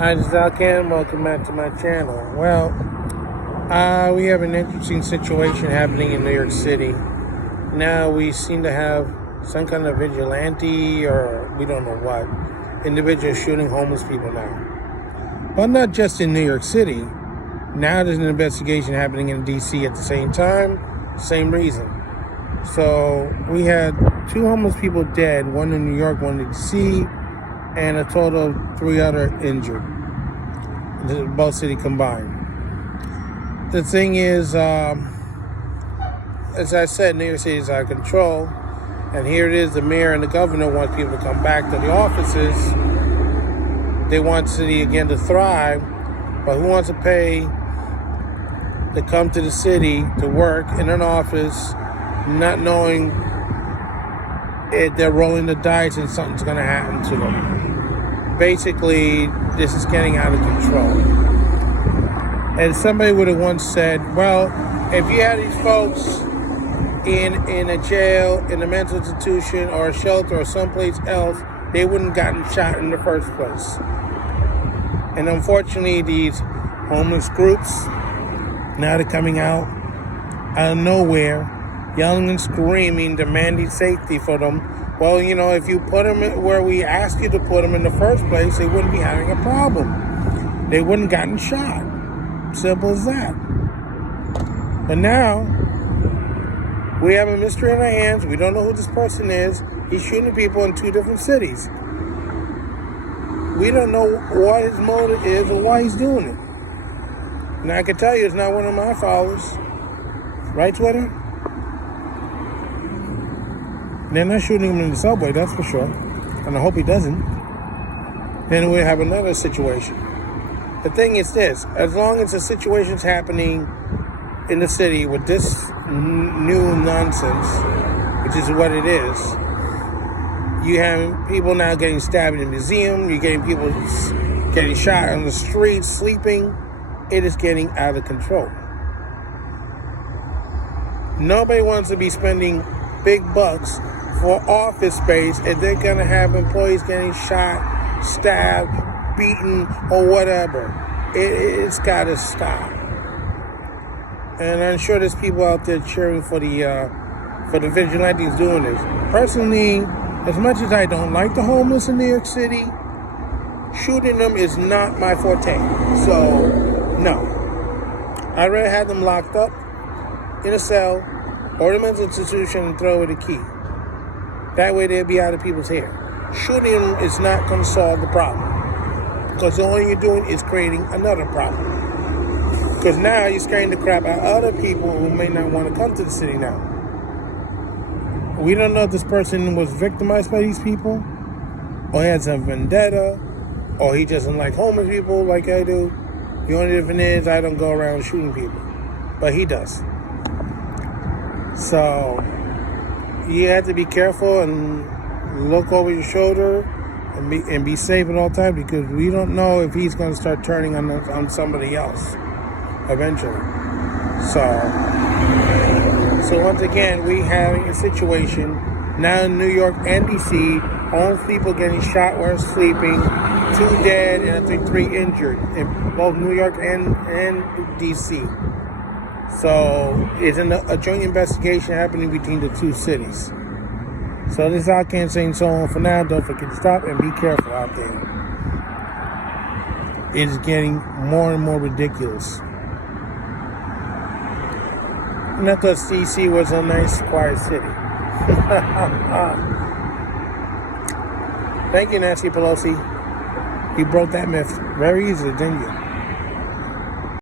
Hi, this is Alcan. Welcome back to my channel. Well, we have an interesting situation happening in New York City. Now we seem to have some kind of vigilante, or we don't know what, individual shooting homeless people now. But not just in New York City. Now there's an investigation happening in DC at the same time, same reason. So we had 2 homeless people dead, one in New York, one in DC, and a total of 3 other injured, both city combined. The thing is, as I said, New York City is out of control, and here it is, the mayor and the governor want people to come back to the offices. They want the city again to thrive, but who wants to pay to come to the city to work in an office, not knowing if they're rolling the dice and something's going to happen to them? Basically, this is getting out of control. And somebody would have once said, well, if you had these folks in a jail, in a mental institution, or a shelter, or someplace else, they wouldn't have gotten shot in the first place. And unfortunately, these homeless groups, now they're coming out of nowhere, yelling and screaming, demanding safety for them. Well, you know, if you put them where we asked you to put them in the first place, they wouldn't be having a problem. They wouldn't have gotten shot. Simple as that. But now, we have a mystery in our hands. We don't know who this person is. He's shooting people in 2 different cities. We don't know what his motive is or why he's doing it. And I can tell you, it's not one of my followers. Right, Twitter? They're not shooting him in the subway, that's for sure. And I hope he doesn't. Then we'll have another situation. The thing is this, as long as the situation's happening in the city with this new nonsense, which is what it is, you have people now getting stabbed in the museum, you're getting people getting shot on the streets, sleeping. It is getting out of control. Nobody wants to be spending big bucks for office space if they're going to have employees getting shot, stabbed, beaten, or whatever. It's got to stop. And I'm sure there's people out there cheering for the vigilantes doing this. Personally, as much as I don't like the homeless in New York City, shooting them is not my forte. So, no. I'd rather have them locked up in a cell or a mental institution and throw away the key. That way they'll be out of people's hair. Shooting them is not going to solve the problem, because all you're doing is creating another problem. Because now you're scaring the crap out of other people who may not want to come to the city now. We don't know if this person was victimized by these people, or he had some vendetta, or he doesn't like homeless people like I do. The only difference is I don't go around shooting people, but he does. So you have to be careful and look over your shoulder and be safe at all times, because we don't know if he's going to start turning on somebody else eventually. So once again, we have a situation now in New York and DC, homeless people getting shot while sleeping, 2 dead and I think 3 injured in both New York and DC. So it's a joint investigation happening between the 2 cities. So this is Alcan saying so on for now. Don't forget to stop and be careful out there. It is getting more and more ridiculous. And I thought DC was a nice, quiet city. Thank you, Nancy Pelosi. You broke that myth very easily, didn't you?